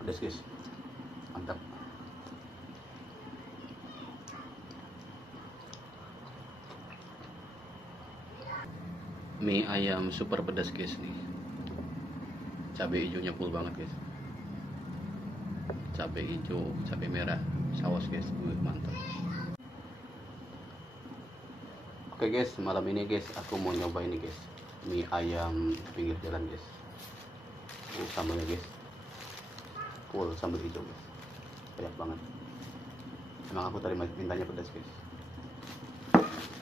Pedas guys, mantap. Mie ayam super pedas guys nih. Cabai hijaunya full banget guys. Cabai hijau, cabai merah, saus guys. Mantap. Oke guys, malam ini guys aku mau nyoba ini guys. Mie ayam pinggir jalan guys. Sambalnya guys. Full sambal hijau guys. Banyak banget. Emang aku tadi mintanya pedas guys.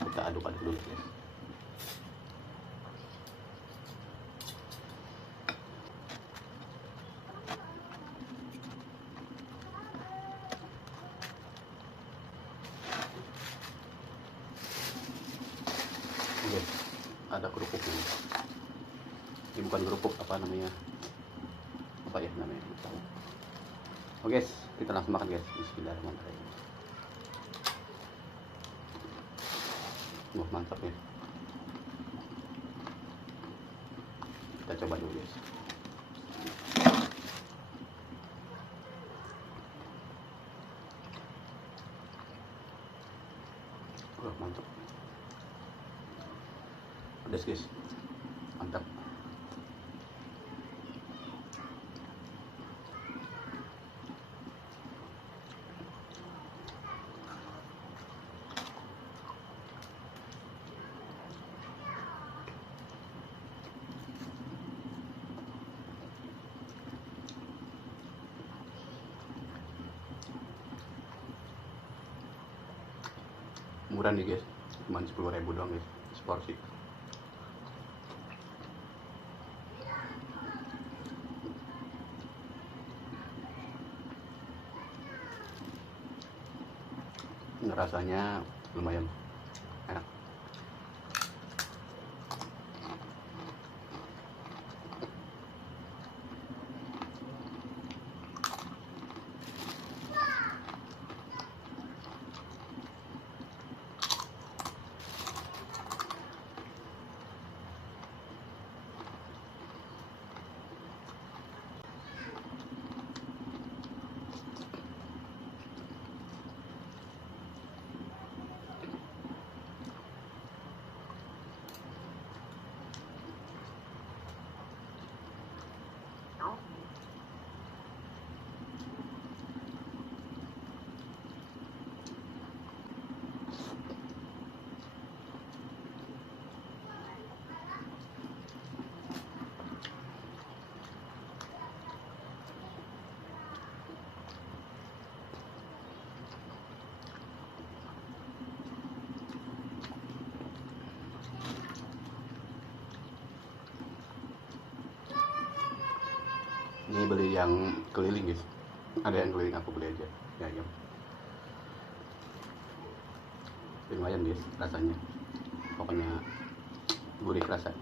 Kita aduk-aduk dulu guys. Oke, ada kerupuknya. Ini bukan kerupuk, apa namanya? Apa ya namanya? Oke guys, kita langsung makan guys. Bismillahirrahmanirrahim. Wah, mantap ya. Kita coba dulu guys. Wah, mantap. Pedas guys, mantap. Murah nih guys, cuma 10.000 doang guys seporsi. Rasanya lumayan enak. Ini beli yang keliling guys, ada yang keliling, aku beli aja ya ayam. Lumayan guys rasanya, pokoknya gurih rasa.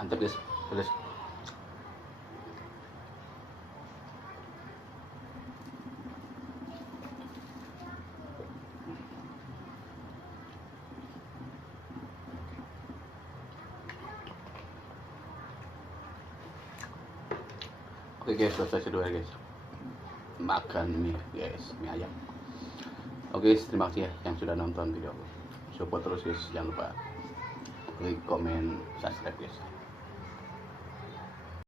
Mantap guys, terus. Oke guys, selesai kedua guys. Makan mie guys, mie ayam. Oke guys, terima kasih ya yang sudah nonton video aku. Support terus guys, jangan lupa klik, komen, subscribe guys.